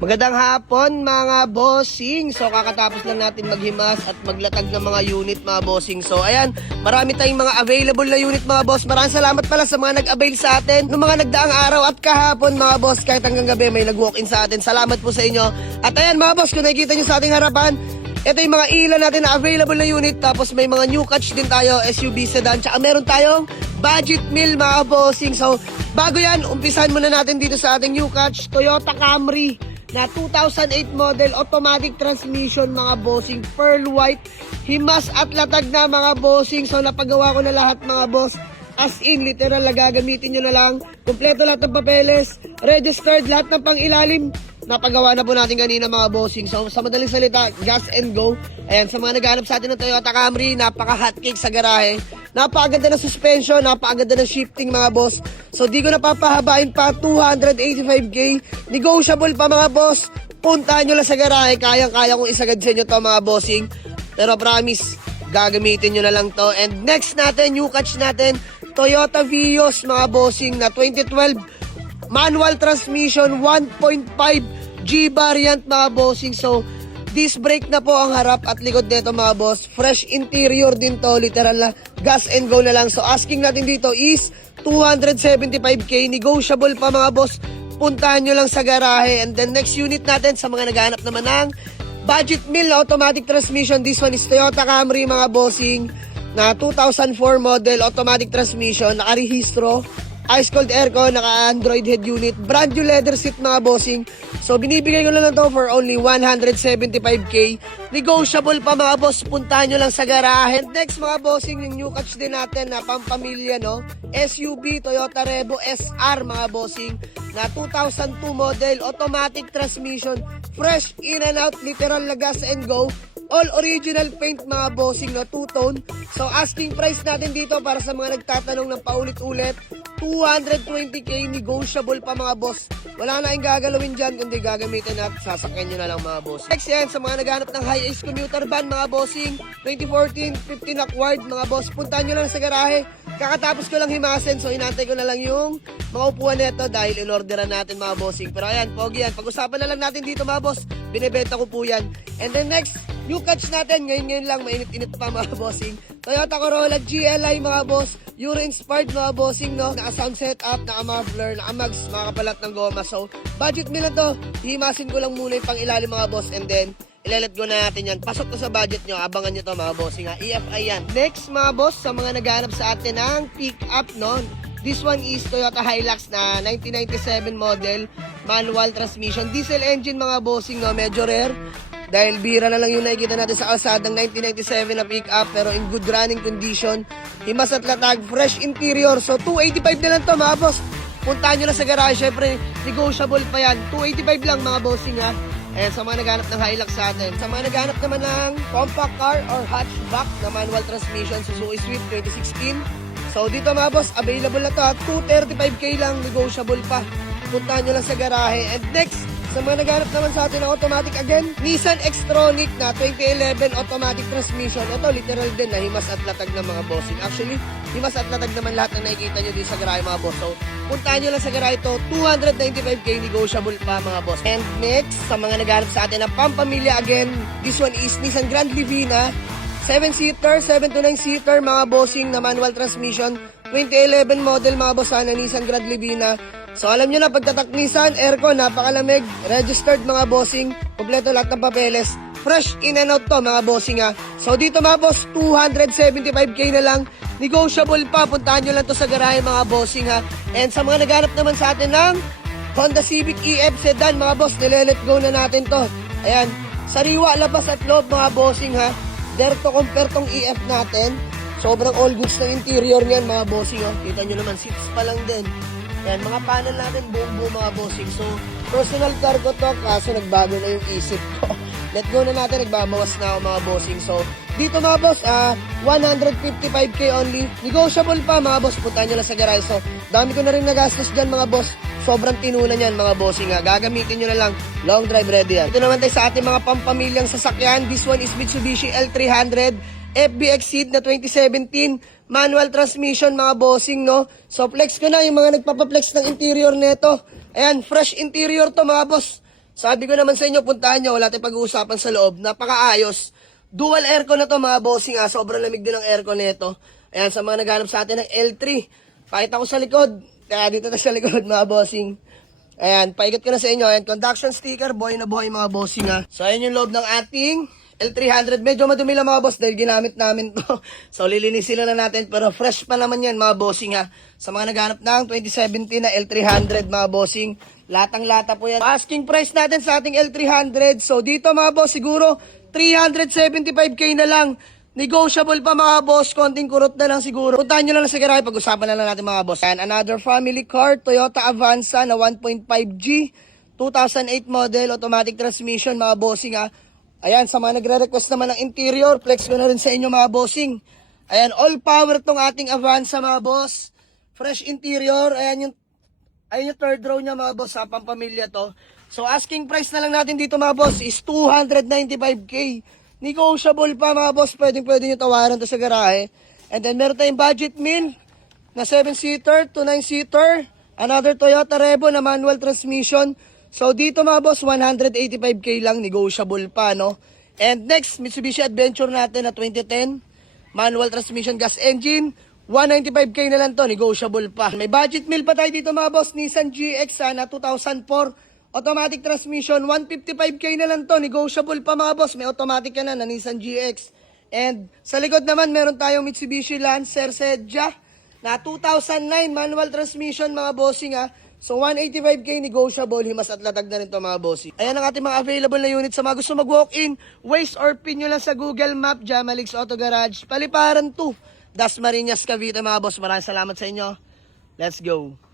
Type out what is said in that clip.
Magandang hapon mga bossing. So kakatapos lang natin maghimas at maglatag ng mga unit mga bossing. So ayan, marami tayong mga available na unit mga boss. Maraming salamat pala sa mga nag-avail sa atin ng mga nagdaang araw at kahapon mga boss. Kahit hanggang gabi may nag-walk-in sa atin. Salamat po sa inyo. At ayan mga boss, kung nakikita nyo sa ating harapan, ito yung mga ilan natin na available na unit. Tapos may mga new catch din tayo, SUV sedan. Tsaka meron tayong budget meal mga bossing. So bago yan, umpisahan muna natin dito sa ating new catch, Toyota Camry na 2008 model, automatic transmission mga bossing, pearl white, himas at latag na mga bossing. So napagawa ko na lahat mga boss, as in literal na gagamitin nyo na lang, kompleto lahat ng papeles, registered, lahat ng pangilalim napagawa na po natin kanina mga bossing. So sa madaling salita, gas and go. Ayan, sa mga naghahanap sa atin ng Toyota Camry, napaka hotcake sa garahe, napakaganda ng suspension, napakaganda ng shifting mga boss. So di ko napapahabain pa, 285k, negotiable pa mga boss. Puntahan nyo lang sa garahe, kayang-kaya kong isagad sa inyo to mga bossing. Pero promise, gagamitin nyo na lang to. And next natin, new catch natin, Toyota Vios mga bossing na 2012 manual transmission, 1.5 G variant mga bossing. So disc brake na po ang harap at likod nito mga boss. Fresh interior din to, literal na gas and go na lang. So asking natin dito is 275k, negotiable pa mga boss. Puntahan nyo lang sa garahe. And then next unit natin sa mga naghahanap naman ng budget meal automatic transmission. This one is Toyota Camry mga bossing na 2004 model, automatic transmission, nakarehistro, ice cold aircon, naka-Android head unit, brand new leather seat mga bossing. So binibigay ko na lang to for only 175k. Negotiable pa mga boss, puntahan nyo lang sa garahe. And next mga bossing, yung new catch din natin na pampamilya, no? SUV Toyota Revo SR mga bossing na 2002 model, automatic transmission, fresh in and out, literal na gas and go. All original paint mga bossing na two-tone. So asking price natin dito para sa mga nagtatanong ng paulit-ulit, 220k, negotiable pa mga boss. Wala na yung gagalawin dyan kundi gagamitin at sasakyan nyo na lang mga boss. Next yan, sa mga naghanap ng high-ace commuter van mga bossing, 2014, 15 acquired mga boss. Puntahan nyo lang sa garahe. Kakatapos ko lang himasin, so inantay ko na lang yung mga upuan neto dahil in-orderan natin mga bossing. Pero ayan, pogi yan. Pag-usapan na lang natin dito mga boss. Binibenta ko po yan. And then next, new catch natin, ngayon lang, mainit-init pa mga bossing. Toyota Corolla GLI mga boss, Euro-inspired mga bossing, no? Naka-sound setup, naka-muffler, naka-mags, mga kapalat ng goma. So, budget meal na to. Himasin ko lang muna yung pang-ilalim mga boss and then, ilalet go na natin yan. Pasok to sa budget nyo, abangan nyo to mga bossing ha. EFI yan. Next mga boss, sa mga naghahanap sa atin ng pick-up, no? This one is Toyota Hilux na 1997 model, manual transmission, diesel engine mga bossing, no? Medyo rare. Dahil bira na lang yung nakikita natin sa kalsadang 1997 na pick-up pero in good running condition. Himas at latag, fresh interior. So 285 na lang to mga boss. Puntahan nyo na sa garage. Syempre, negotiable pa yan. 285 lang mga bossing ha. Ayan, sa mga naghanap ng Hilux sa atin. Sa mga naghanap naman ng compact car or hatchback na manual transmission, Suzuki Swift 2016. So dito mga boss, available na to ha. 235k lang, negotiable pa. Puntahan nyo lang sa garahe. And next, sa mga naghanap naman sa atin ng automatic again, Nissan Xtronic na 2011 automatic transmission. Ito literal din na himas at latag ng mga bossing. Actually, himas at latag naman lahat na nakikita nyo din sa garahe mga boss. So, puntahan nyo lang sa garahe ito, 295k, negotiable pa mga boss. And next, sa mga naghanap sa atin ng pampamilya again, this one is Nissan Grand Livina, 7-seater, 7 to 9-seater mga bossing na manual transmission, 2011 model mga boss na Nissan Grand Livina. So alam nyo na, pagtatak Nissan, aircon, napakalamig, registered mga bossing, kompleto lahat ng papeles, fresh in and out to mga bossing ha. So dito mga boss, 275k na lang, negotiable pa, puntahan nyo lang to sa garahe mga bossing ha. And sa mga naghanap naman sa atin ng Honda Civic EF sedan mga boss, nilelet go na natin to. Ayan, sariwa, labas at loob mga bossing ha. Dare to compare tong EF natin, sobrang all goods na interior niyan mga bossing ha. Kita nyo naman, seats pa lang din. Yan, mga panel natin, buong mga bossing. So, personal car ko to, kaso nagbago na yung isip ko. Let go na natin, nagbabawas na ako mga bossing. So, dito mga boss, 155k only. Negotiable pa mga boss, puntahan nyo lang sa garage. So, dami ko na rin nagastos dyan mga boss. Sobrang tinunan yan mga bossing ha. Gagamitin nyo na lang, long drive ready yan. Ito naman tayo sa ating mga pampamilyang sasakyan. This one is Mitsubishi L300 FBX Seed na 2017. Manual transmission mga bossing, no? So flex ko na yung mga nagpapaplex ng interior nito. Ayan, fresh interior to mga boss. Sabi ko naman sa inyo, puntahan nyo, wala tayong pag-uusapan sa loob. Napakaayos. Dual aircon na to mga bossing ha. Sobrang lamig din ang aircon nito. Ayan, sa mga naghanap sa atin ng L3. Pakita ko sa likod. Kaya dito na sa likod mga bossing. Ayan, paikot ko na sa inyo. Ayan, conduction sticker, buhay na buhay mga bossing ha. So ayan yung loob ng ating L300. Medyo madumi lang mga boss dahil ginamit namin to. So lilinisin na natin pero fresh pa naman yan mga bossing ha. Sa mga naghanap ng 2017 na L300 mga bossing. Latang-lata po yan. Asking price natin sa ating L300. So dito mga boss siguro 375k na lang. Negotiable pa mga boss. Konting kurot na lang siguro. Puntahan nyo lang sa garahe. Pag-usapan na lang natin mga boss. And another family car. Toyota Avanza na 1.5G. 2008 model. Automatic transmission mga bossing ha. Ayan, sa mga nagre-request naman ng interior. Flex ko na rin sa inyo mga bossing. Ayan, all power tong ating Avanza mga boss. Fresh interior. Ayan yung third row niya mga boss, sa pampamilya to. So asking price na lang natin dito mga boss is 295k. Negotiable pa mga boss, pwede nyo tawaran to sa garahe. And then meron tayong budget meal na 7-seater to 9-seater. Another Toyota Revo na manual transmission. So dito mga boss, 185k lang, negotiable pa no. And next, Mitsubishi Adventure natin na 2010. Manual transmission gas engine. 195k na lang to, negotiable pa. May budget meal pa tayo dito mga boss, Nissan GX na 2004. Automatic transmission, 155k na lang to, negotiable pa mga boss. May automatic ka na Nissan GX. And sa likod naman, meron tayong Mitsubishi Lancer Sedia na 2009, manual transmission mga bossing ha. So 185k negotiable, himas at latag na rin to mga bossing. Ayan ang ating mga available na unit sa mga gusto mag-walk-in. Waze or pin nyo lang sa Google Map, Jamalix Auto Garage, Paliparan 2. Dasmariñas, Cavite mga boss. Maraming salamat sa inyo. Let's go.